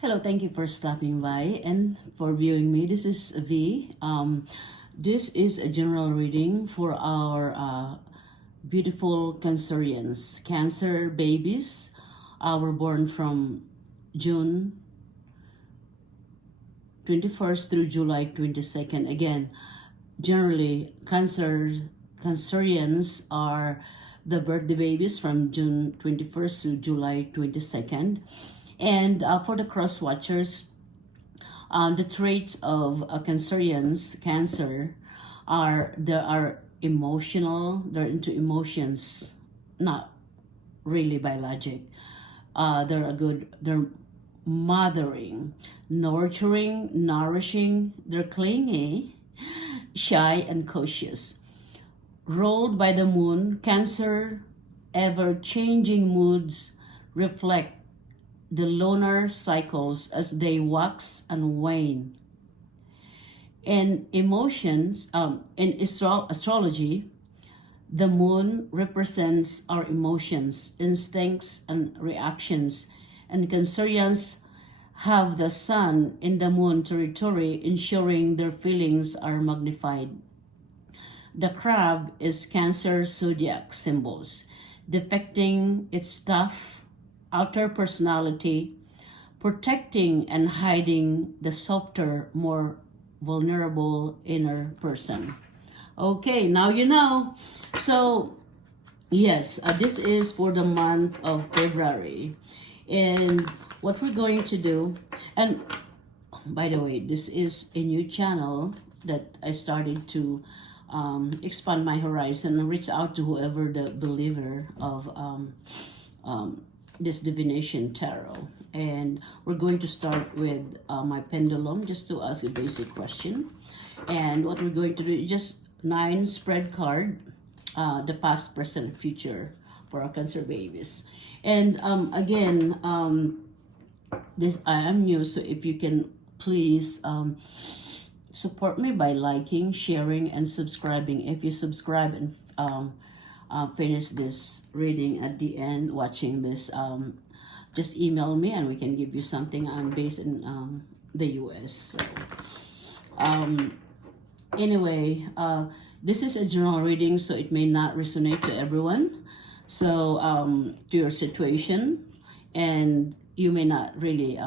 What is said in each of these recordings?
Hello, thank you for stopping by and for viewing me. This is V. This is a general reading for our beautiful Cancerians, Cancer babies. Were born from June 21st through July 22nd. Again, generally, Cancerians are the birthday babies from June 21st to July 22nd. And for the cross watchers, the traits of Cancerians, Cancer, they are emotional. They're into emotions, not really by logic. They're mothering, nurturing, nourishing. They're clingy, shy, and cautious. Ruled by the moon, Cancer, ever-changing moods reflect the lunar cycles as they wax and wane. In emotions, in astrology, the moon represents our emotions, instincts, and reactions, and Cancerians have the sun in the moon territory, ensuring their feelings are magnified. The crab is Cancer zodiac symbols, depicting its tough outer personality, protecting and hiding the softer, more vulnerable inner person. Okay, now you know. So, yes, this is for the month of February. And what we're going to do, and by the way, this is a new channel that I started to expand my horizon and reach out to whoever the believer of this divination tarot. And we're going to start with my pendulum just to ask a basic question. And what we're going to do is just 9 spread card, the past, present, future for our Cancer babies. And again, this I am new, so if you can please support me by liking, sharing, and subscribing. If you subscribe and finish this reading at the end, watching this, just email me and we can give you something. I'm based in the US. So, anyway, this is a general reading, so it may not resonate to everyone. So, to your situation, and you may not really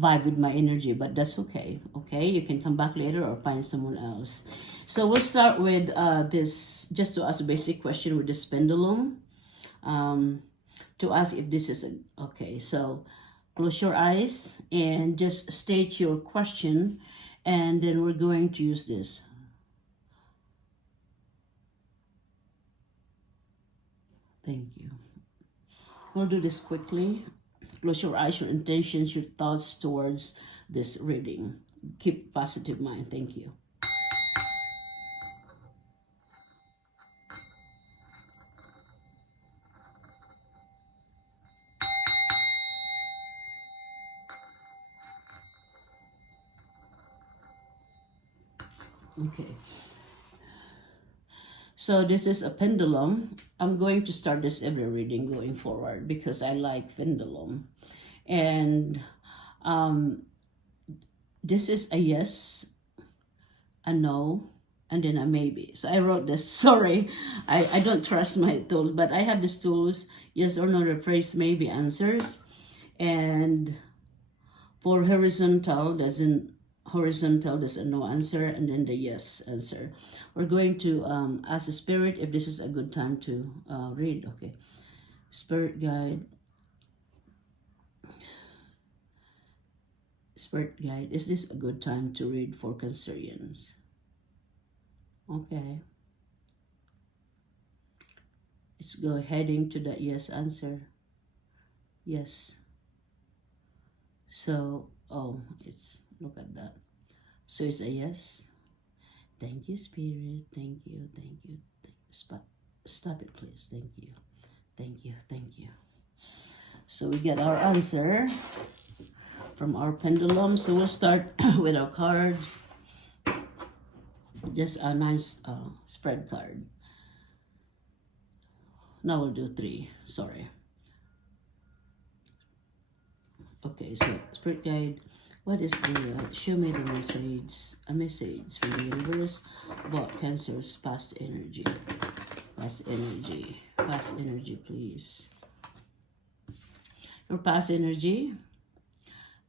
vibe with my energy, but that's okay. Okay, you can come back later or find someone else. So we'll start with this, just to ask a basic question with this pendulum, to ask if this is okay. So close your eyes and just state your question, and then we're going to use this. Thank you. We'll do this quickly. Close your eyes, your intentions, your thoughts towards this reading. Keep positive mind. Thank you. Okay. So this is a pendulum. I'm going to start this every reading going forward because I like pendulum. And this is a yes, a no, and then a maybe. So I wrote this. Sorry, I don't trust my tools, but I have these tools. Yes or no, rephrase maybe answers. And for horizontal, there's a no answer, and then the yes answer. We're going to ask the spirit if this is a good time to read. Okay, spirit guide, is this a good time to read for Cancerians? Okay, let's go heading to the yes answer. Yes. So, oh, it's, look at that. So it's a yes. Thank you, Spirit. Thank you. Thank you. Stop it, please. Thank you. Thank you. Thank you. So we get our answer from our pendulum. So we'll start with our card. Just a nice spread card. Now we'll do 3. Sorry. Okay, so spirit guide, what is the show me the a message from the universe about Cancer's past energy, past energy, please. Your past energy,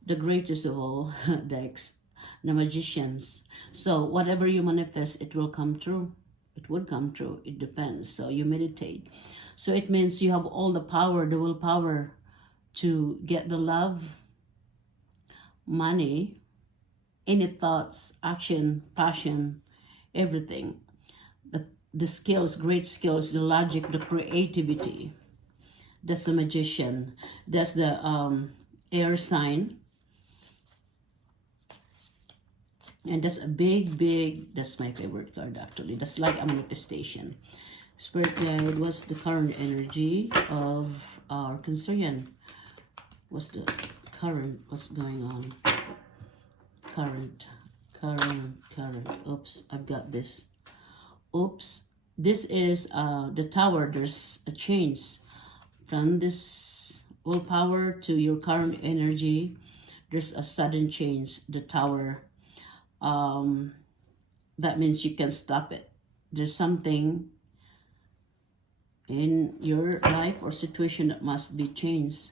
the greatest of all decks, the magicians. So whatever you manifest, it will come true. It would come true. It depends. So you meditate. So it means you have all the power, the willpower to get the love, money, any thoughts, action, passion, everything. The skills, great skills, the logic, the creativity. That's the magician. That's the air sign. And that's a big, that's my favorite card actually. That's like a manifestation. Spirit guide, what's the current energy of our Cancerian? What's the current, what's going on? Current. Oops, I've got this. Oops, this is the tower. There's a change from this willpower to your current energy. There's a sudden change, the tower. That means you can stop it. There's something in your life or situation that must be changed.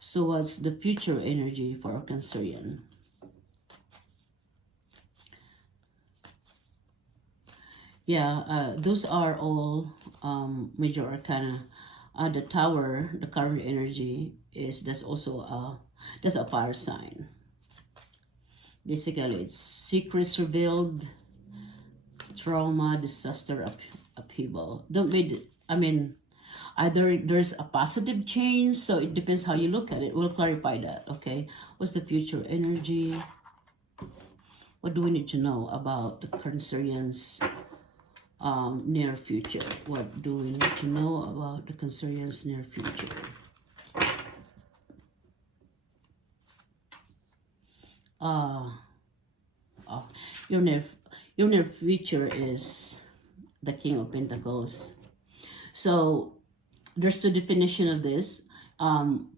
So what's the future energy for our Cancerian? Yeah, those are all major arcana. The tower, the current energy is that's also that's a fire sign. Basically, it's secrets revealed, trauma, disaster, upheaval. Don't be, I mean, either there's a positive change, so it depends how you look at it. We'll clarify that, okay? What's the future energy? What do we need to know about the Cancerians' near future? What do we need to know about the Cancerians' near future? Your near future is the King of Pentacles. So there's the definition of this.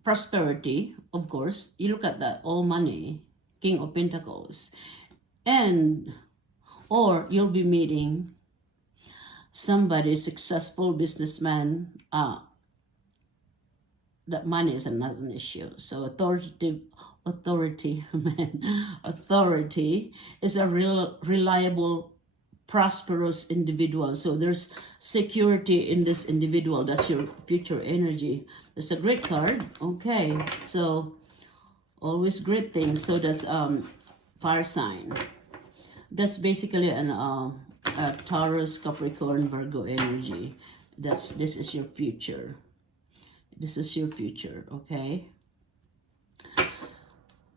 Prosperity, of course. You look at that, all money, King of Pentacles. And, or you'll be meeting somebody, successful businessman, that money is not an issue. So authority is a real reliable, prosperous individual. So there's security in this individual. That's your future energy. It's a great card. Okay, so always great things. So that's fire sign. That's basically an Taurus, Capricorn, Virgo energy. This is your future. This is your future, okay?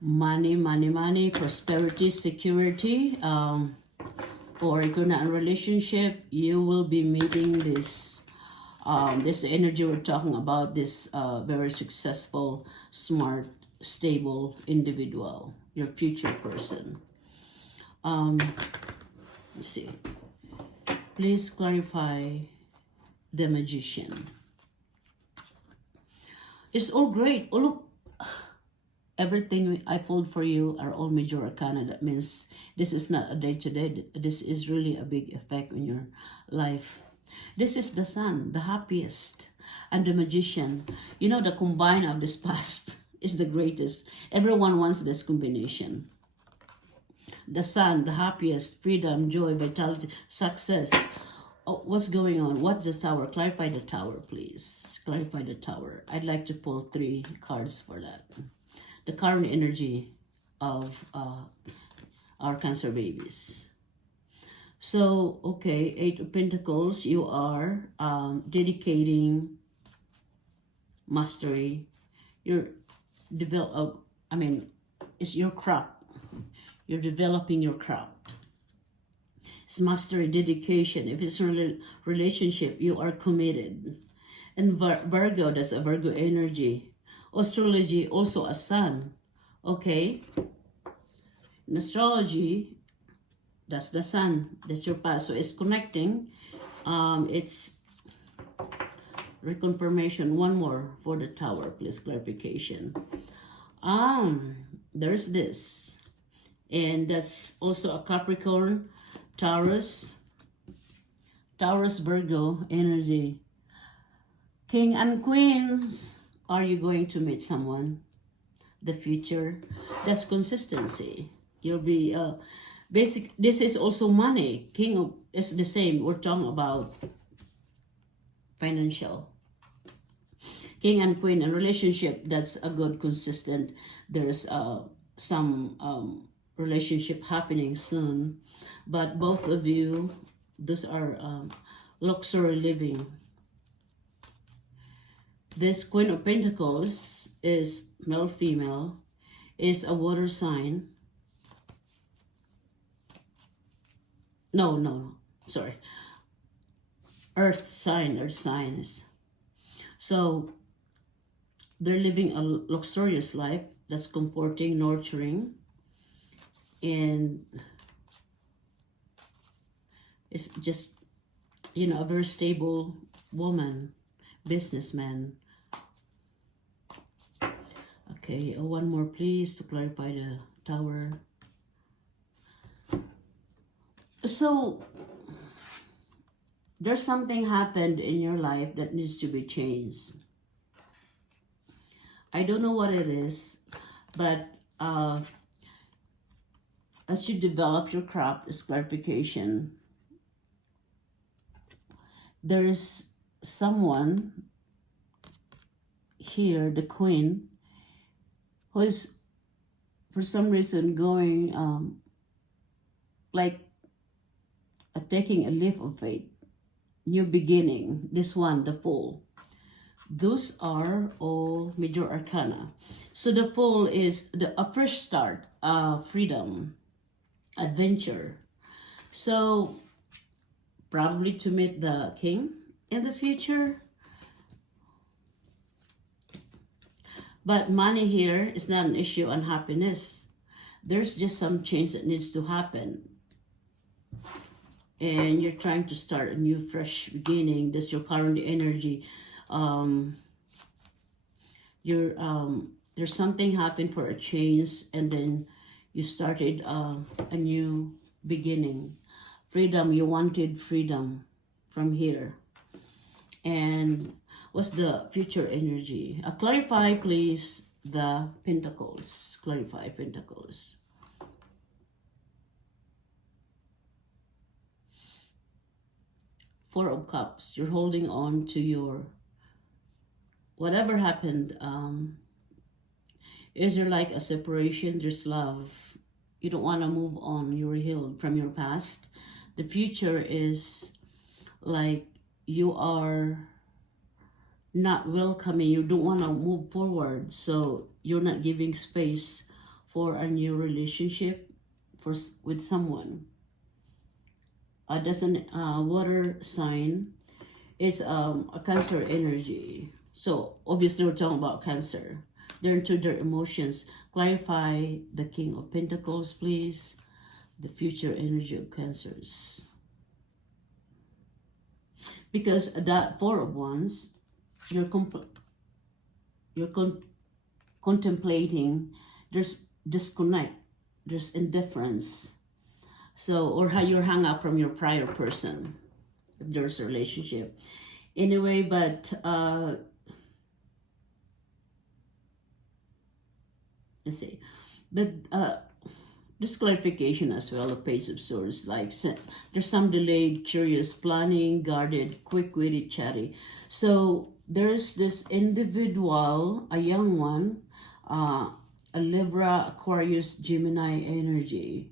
Money, prosperity, security. Or if you're not in a relationship, you will be meeting this this energy we're talking about, this very successful, smart, stable individual, your future person. Let's see. Please clarify the magician. It's all great. Oh, look. Everything I pulled for you are all major arcana. That means this is not a day-to-day. This is really a big effect on your life. This is the Sun, the happiest, and the magician. You know, the combine of this past is the greatest. Everyone wants this combination. The Sun, the happiest, freedom, joy, vitality, success. Oh, what's going on? What's the tower? Clarify the tower, please. Clarify the tower. I'd like to pull 3 cards for that. The current energy of our Cancer babies. So, okay, 8 of Pentacles, you are dedicating mastery. You're it's your craft. You're developing your craft. It's mastery, dedication. If it's a relationship, you are committed. And Virgo, that's a Virgo energy. Astrology, also a Sun. Okay? In astrology, that's the Sun. That's your past. So it's connecting. It's reconfirmation. One more for the tower, please. Clarification. There's this. And that's also a Capricorn, Taurus, Virgo energy. King and Queens, are you going to meet someone? The future, that's consistency. You'll be basic. This is also money. Is the same. We're talking about financial. King and Queen in relationship, that's a good consistent. There's some relationship happening soon, but both of you, those are luxury living. This Queen of Pentacles is male, female, is a water sign. No, sorry. Earth sign is. So they're living a luxurious life that's comforting, nurturing, and it's just, a very stable woman, businessman. Okay, one more please to clarify the Tower. So there's something happened in your life that needs to be changed. I don't know what it is, but as you develop your craft, this clarification, there is someone here, the Queen, who is for some reason going like taking a leap of faith, new beginning. This one, the Fool. Those are all major arcana. So the Fool is a fresh start, freedom, adventure. So probably to meet the King in the future. But money here is not an issue on happiness. There's just some change that needs to happen. And you're trying to start a new, fresh beginning. That's your current energy. There's something happened for a change, and then you started a new beginning. Freedom, you wanted freedom from here. And what's the future energy? Clarify, please, the Pentacles. Clarify Pentacles. Four of Cups. You're holding on to your whatever happened. Is there like a separation? There's love. You don't want to move on. You're healed from your past. The future is like you are not welcoming. You don't want to move forward. So you're not giving space for a new relationship with someone. That's a water sign. It's a Cancer energy. So obviously we're talking about Cancer. They're into their emotions. Clarify the King of Pentacles, please. The future energy of Cancers. Because that Four of Wands, you're contemplating. There's disconnect. There's indifference. So, or how you're hung up from your prior person, if there's a relationship. Anyway, but let's see. But this clarification as well, the Page of Swords, like there's some delayed, curious, planning, guarded, quick-witted, chatty. So there's this individual, a young one, a Libra, Aquarius, Gemini energy,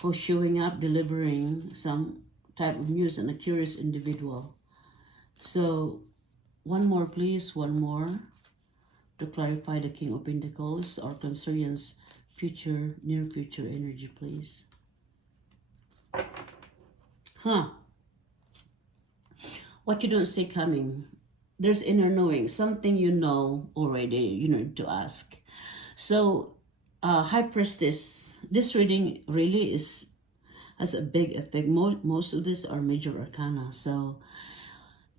who's showing up, delivering some type of news, and a curious individual. So one more please, one more to clarify the King of Pentacles or Cancerian's future, near future energy, please. What you don't see coming. There's inner knowing, something you know already, you need to ask. So High Priestess, this reading really has a big effect. Most of this are major arcana. So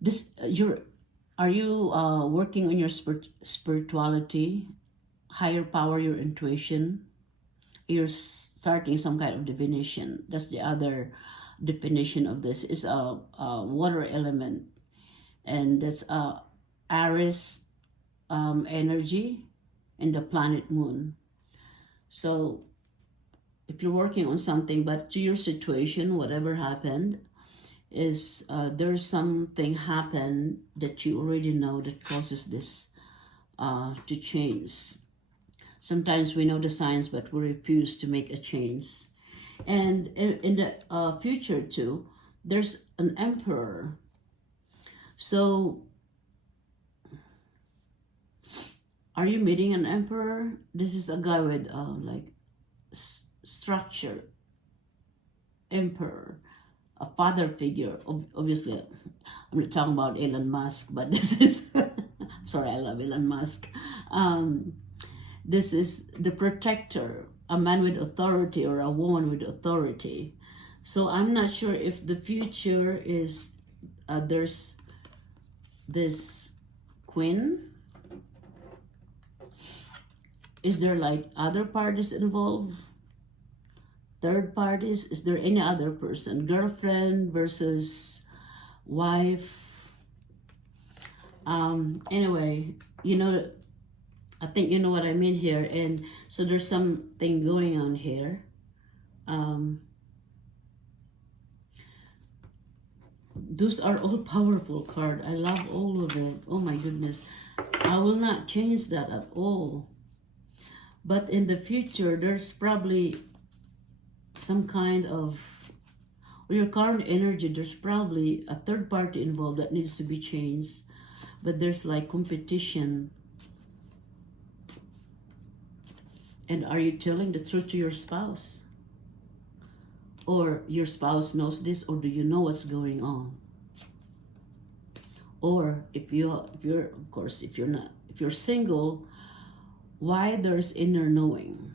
this are you working on your spirituality? higher power, your intuition. You're starting some kind of divination. That's the other definition of this, is a water element, and that's Aries energy in the planet moon. So if you're working on something, but to your situation, whatever happened, is there's something happened that you already know that causes this to change. Sometimes we know the signs, but we refuse to make a change. And in the future too, there's an emperor. So are you meeting an emperor? This is a guy with like structure, emperor, a father figure. Obviously, I'm not talking about Elon Musk, but this is, sorry, I love Elon Musk. This is the protector, a man with authority or a woman with authority. So I'm not sure if the future is, there's this queen. Is there like other parties involved? Third parties? Is there any other person? Girlfriend versus wife? Anyway, you know, I think you know what I mean here. And so there's something going on here. Those are all powerful cards. I love all of it. Oh my goodness. I will not change that at all. But in the future, there's probably some kind of, or your current energy, there's probably a third party involved that needs to be changed. But there's like competition. And are you telling the truth to your spouse? Or your spouse knows this, or do you know what's going on? Or if you're of course, if you're single, why there's inner knowing?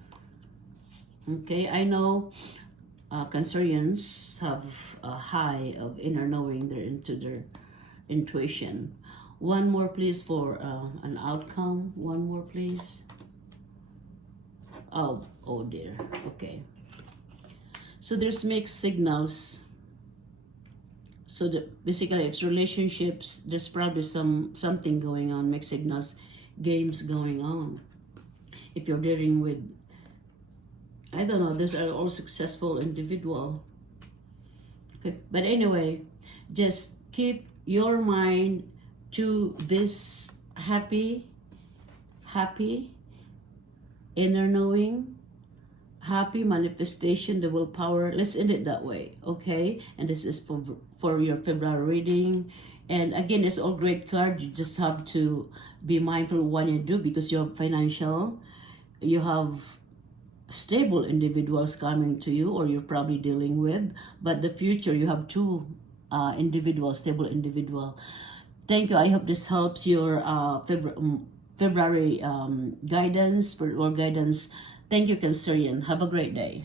Okay, I know Cancerians have a high of inner knowing. They're into their intuition. One more, please, for an outcome. One more, please. Oh dear. Okay. So there's mixed signals. So basically, if it's relationships, there's probably something going on, mixed signals, games going on. If you're dealing with, I don't know, these are all successful individual. Okay, but anyway, just keep your mind to this happy inner knowing, happy manifestation, the willpower. Let's end it that way, okay? And this is for your February reading. And again, it's all great card. You just have to be mindful of what you do, because you have financial, you have stable individuals coming to you, or you're probably dealing with. But the future, you have two individuals, stable individual. Thank you. I hope this helps your February guidance, spiritual guidance. Thank you, Cancerian. Have a great day.